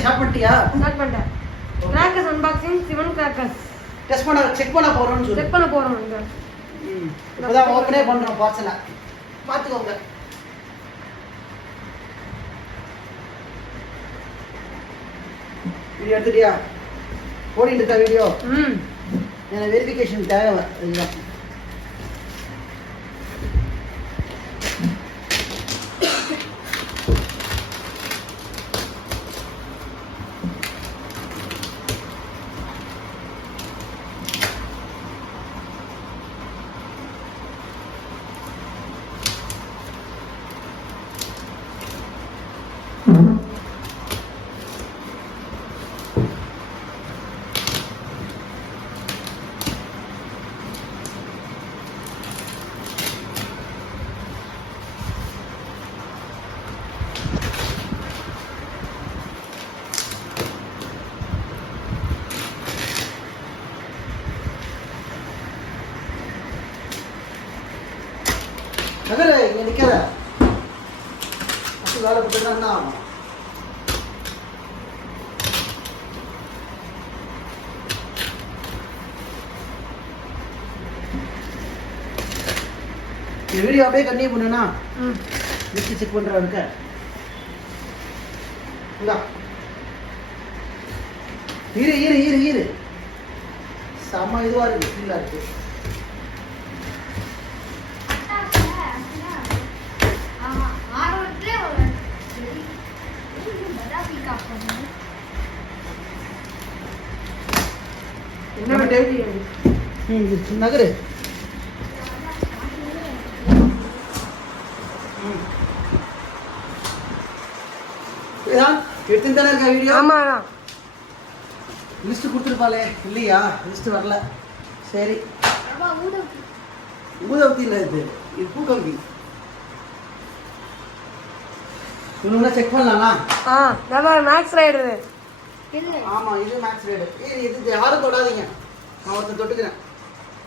Start பண்ணிட்டியா? Start பண்ணிட்டேன். Crackers unboxing Sivan crackers. Check பண்ண போறோம்னு சொல்லு. செக் பண்ண போறோம் இங்க. இப்போதான் ஓபனே பண்றோம் பார்சல. பாத்துக்கோங்க. வீடியோ எடுத்துட்டியா? ஓடிட்டு இருக்கா வீடியோ? எனக்கு வெரிஃபிகேஷன் தேவை. இதுதான். நகர இங்க நிக்காத. அப்படி வேலை போட்டுதான் என்ன ஆகும்? இந்த வீடியோ அப்படியே கண்டினியூ பண்ணுனா லிஸ்ட் செக் பண்றவனுக்கு இரு இரு இரு இரு செம்ம இதுவா இருக்கு, ஃபீலா இருக்கு. நகரு எடுத்துதானே இருக்கா வீடியோ? ஆமா. லிஸ்ட் கொடுத்துருப்பாளே, இல்லையா? லிஸ்ட் வரல. சரி, ஊதவத்தி இல்லை, இது பூக்கம்பி. இன்னும் செக் பண்ணலாமா? Max rider. ஆமா, இது மேக்ஸ் ரைடர். இது யாரும் தொடாதீங்க, நான் ஒருத்தர் தொட்டுக்கிறேன்.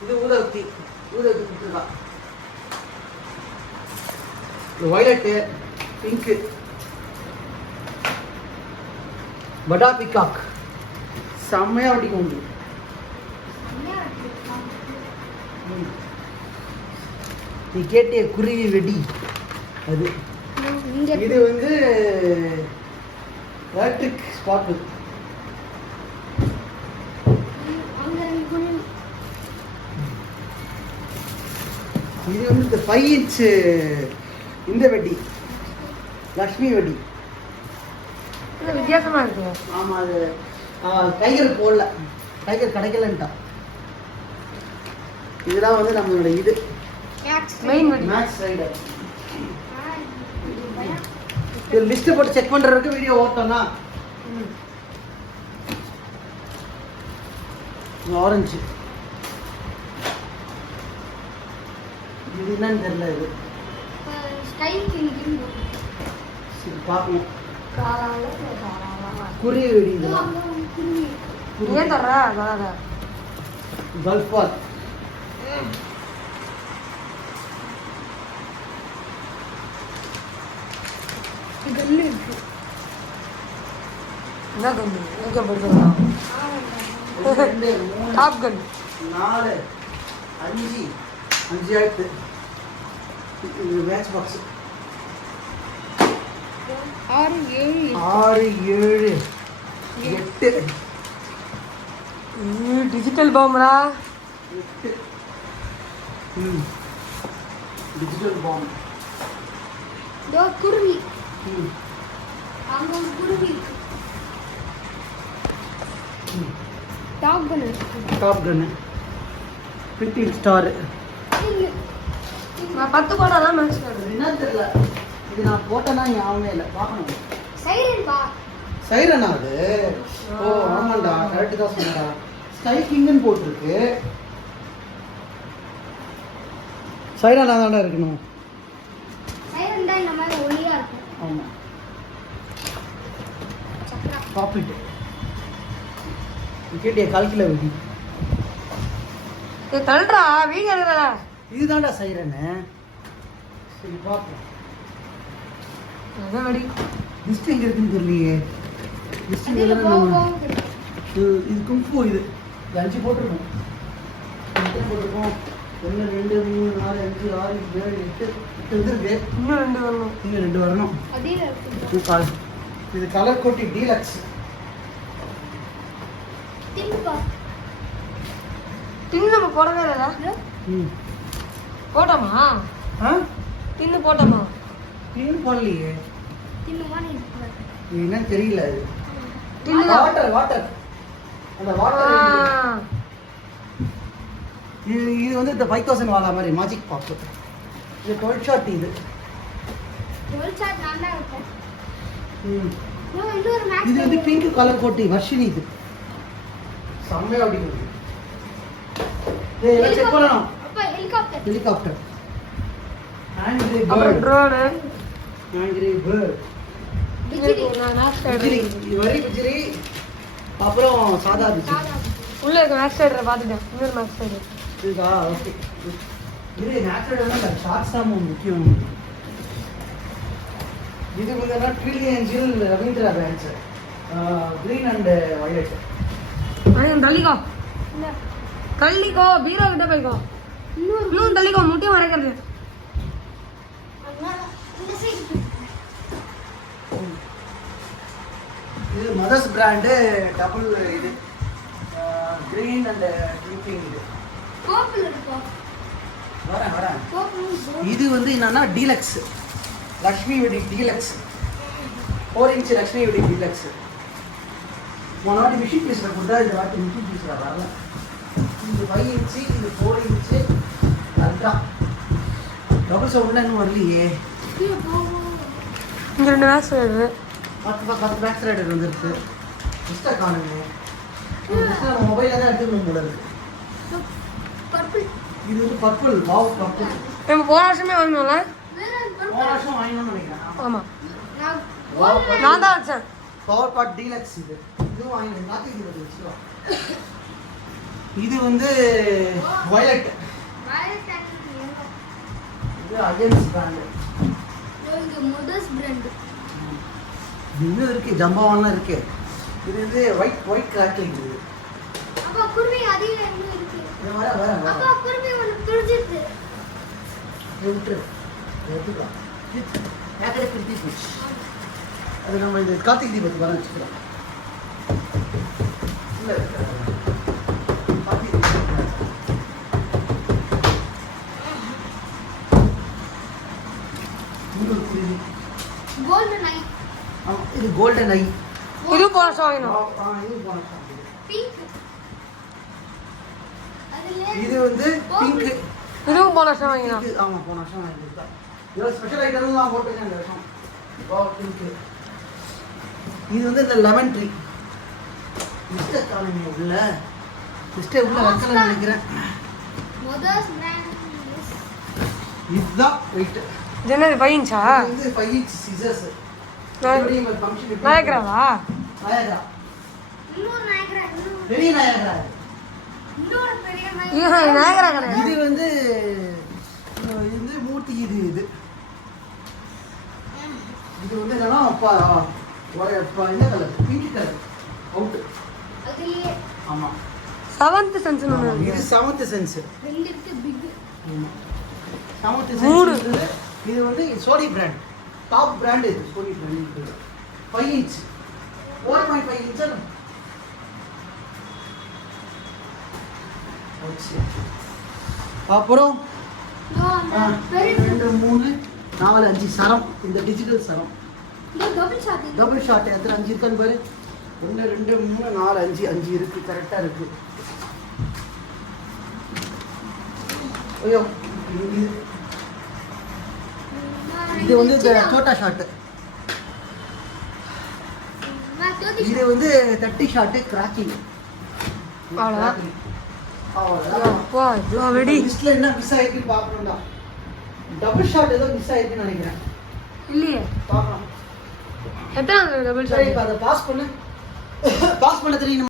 இது ஊதவத்தி கொடுத்துருக்கா. வயலட்டு, பிங்க்கு, படா பிகாக். செம்மையா வட்டிக்கும் உண்டு. நீ கேட்டிய குருவி வெடி அது. இது வந்து எலக்ட்ரிக் ஸ்பாட். இது வந்து இந்த 5 இன்ச் இந்த வெடி, லக்ஷ்மி வெடி. வித்தியாசமா இருக்கு. ஆமா, அது டைகர் போடல, டைகர் கிடைக்கலன்ட்டான். இதெல்லாம் வந்து நம்மளோட இது மேக்ஸ் ரைடர். இது லிஸ்ட் போட்டு செக் பண்றதுக்கு வீடியோ ஓட்டோம்னா ஆரஞ்சு. இது என்னன்னு தெரியல. இது சரி பார்க்கணும். குருவி வெடி. இதெல்லாம் கல்ஃபால். என்ன கன்? எங்க படிக்கிறா? டாப் கன். 4 5 5 ஆயிடுச்சு. இது மேட்ச் பாக்ஸ். 6 7 8. டிஜிட்டல் பாம்பரா? 8. Digital bomb. குருவி. அங்க குருவி இருக்கு. Top gun. 15 ஸ்டார். நான் 10 போட்டாதான் மேட்ச் ஆடுது. என்ன தெரியல, இது நான் போட்டேன்னா ஞாபகமே இல்லை. பார்க்கணும். சைரனா அது? ஓ ஆமாண்டா, கரெக்டு தான் சொன்னடா. ஸ்கை கிங்னு போட்டிருக்கு. சைரனா தான்டா இருக்கணும். ஆமா, காப்பிட்டு கேட்டிய கால்கிலோ வெடி. தள்ளுறா வீங்க எடுக்கல. இதுதான்டா சைரனு. சரி பார்ப்போம். அதான் வெடி. லிஸ்ட் எங்க இருக்குன்னு தெரியலையே. லிஸ்டிங் அதுல வேற போக நம்ம போக கிடைக்கும். இது குங்ஃபு இது 5 போட்டிருக்கோம். எத்தனை போட்டிருக்கோம்? 1 2 3 4 5 6 7 8 வந்துருக்கு. இன்னும் 2 வரணும். இன்னும் 2 வரணும். அதே இருக்குது. இது கலர் கோட்டி டீலக்ஸ். தின்பா. தின்னு நம்ம போடவே இல்லைடா. போட்டோமா? ஆ தின்னு போட்டோமா? பின் போடலையே. தின்னுவானே இருக்கு. இது என்னன்னு தெரியல இது. தின்னு வாட்டர் அந்த வாட்டர் இது வந்து இந்த 5000 வாலா மாதிரி மேஜிக் பாப். இது 12 ஷாட் இது. ஒரு சாட் நான் தான் வைப்பேன். ம். இன்னொரு மேக்ஸ் இது வந்து பிங்க் கலர் கோட்டி வர்ஷினி இது. செம்மையா அடிக்குது. ஏய் எல்லாம் செக் பண்ணணும். அப்பா ஹெலிகாப்டர். ஹெலிகாப்டர். ஆங்கிரி அப்புறம் பேர்ட். ட்ரோனு. Angry bird. பிஜிலி. நான் மேக்ஸ் பிஜிலி. இது வரி பிஜிலி. அப்புறம் சாதா பிஜிலி. சாதா. உள்ள இருக்க மேக்ஸ் ரைடரை பார்த்துட்டேன். இன்னொரு மேக்ஸ் ரைடர். இதுதா ஓகே. இது நேச்சுரல் வந்து ஷார்ட்ஸ் தான் முக்கியம். இது வந்து ட்ரில்லியன் ஜில் Ravindra pants. Green and violet. அண்ணன் தள்ளிக்கோ. இல்ல. தள்ளிக்கோ. பீரோ கிட்ட போய்க்கோ. இன்னும் தள்ளிக்கோ. முட்டியை மறைக்கிறது. அண்ணா இந்த சைடு. இது மதர்ஸ் பிராண்டு டபுள் இது கிரீன் அண்ட் ட்ரிங்கிங் இது. பர்பிள் இருக்கு. வரேன். பர்பிள். இது வந்து என்னன்னா டீலக்ஸ். லக்ஷ்மி வெடி டீலக்ஸ். 4 இன்ச் லக்ஷ்மி வெடி டீலக்ஸ். போன வாட்டி மிஷின் பீஸில் கொடுத்தா இந்த வாட்டி மிஷின் பீஸில் வரல. இது 5 இன்ச்சு, இது 4 இன்ச்சு அல்ட்ரா. டபுள் சவுண்டில் இன்னும் வரலையே. கீழ போக. இங்க 2 மேக்ஸ் ரைடர். 10 பேக் ரைடர் வந்துருக்கு. இன்ஸ்டா காணுங்க. நம்ம மொபைலில் தான் எடுத்துக்கணும் போல இருக்கு. பர்பிள். இது வந்து பர்பிள். Wow purple. நம்ம போன வருஷமே வாங்கினோம்ல. வேற போன பர்பிள். வருஷம் வாங்கணும்னு நினைக்கிறேன். ஆமா. நான் Wow. நான் தான் வச்சேன். பவர் பாட் டீலக்ஸ் இது. இதுவும் வாங்கி காத்திக்கு வச்சுக்கலாம். இது வந்து வயலட். வயலட் அண்ட் இது அஜென்ஸ் பிராண்ட். இங்க மதர்ஸ் பிராண்ட். இது இருக்கு ஜம்பாவான்லாம் இருக்கு. இது வந்து ஒயிட் கிராக்லிங் இது. அப்பா குருவி அதில இன்னும் இருக்கு. இது வர அப்பா குருவி ஒன்னு துடிச்சிட்டு. இது விட்டு எடுத்துக்கலாம். யாக்கடை பிரித்தி போச்சு. அது நம்ம இந்த கார்த்திக் தீபத்துக்கு வர வச்சுக்கலாம். இல்லை கார்த்திக் இன்னொரு குருவி. கோல்டன் ஐ. ஆமாம் இது கோல்டன் ஐ. இது போன வருஷம் வாங்கினோம். இது போன பிங்க். அதுல இது வந்து பிங்க். இதுவும் போன வருஷம் வாங்கினோம். ஆமாம் போன வருஷம் வாங்கியிருக்கேன். இதில் ஸ்பெஷல் ஐட்டமும் நான் போட்டிருக்கேன் இந்த வருஷம். பிங்க். இது வந்து இந்த லெமன் ட்ரீ. மிஸ்டர் காலனி உள்ள மிஸ்டர் உள்ள வைக்கலன்னு நினைக்கிறேன். Mothers brand. இதுதான் வெயிட். இது என்னது 5 இன்ச்சா? இது வந்து 5 இன்ச் சிசர்ஸ். ஃபங்க்ஷன் நாயக்கராவா? நாயகரா. இன்னொரு நாயகரா. பெரிய நாயகரா. இன்னொரு பெரிய இது நாயக்கரா கிடையாது. இது வந்து மூர்த்தி இது இது. இது வந்து என்னன்னா என்ன கலர்? Pink colour. அவுட். அதுலயே ஆமாம். 7th சென்ஸ் இது ஒன்று. 7th sense. ரெண்டு இருக்கு பிக். ஆமாம். 7th மூணு. சென்ஸ். இது வந்து சோனி பிராண்ட். டாப் பிராண்ட் இது சோனி பிராண்ட். 5 இன்ச். 4.5 இன்ச். அப்புறம் பெரிய 2 3 4 5 சரம். இந்த டிஜிட்டல் சரம் இந்த டபுள் ஷாட். டபுள் ஷாட் எத்தனை 5 இருக்கான்னு பாரு. 1 2 3 4 5 இருக்கு. கரெக்டாக இருக்கு. ஐயோ இது வந்து இந்த சோட்டா ஷாட்டு. இது வந்து 30 ஷாட்டு கிராக்கிங். அவ்வளோதான். அவ்வளோதான். அப்பா இவ்வளோ வெடி. லிஸ்ட்ல என்ன மிஸ் ஆயிருக்குன்னு பார்க்கணும்டா. டபுள் ஷாட் ஏதோ மிஸ் ஆயிருக்குன்னு நினைக்கிறேன். இல்லையே. பார்க்கலாம். எத்தனை டபுள் சரி ஷாட்? இப்போ அதை பாஸ் பண்ண தெரியும்.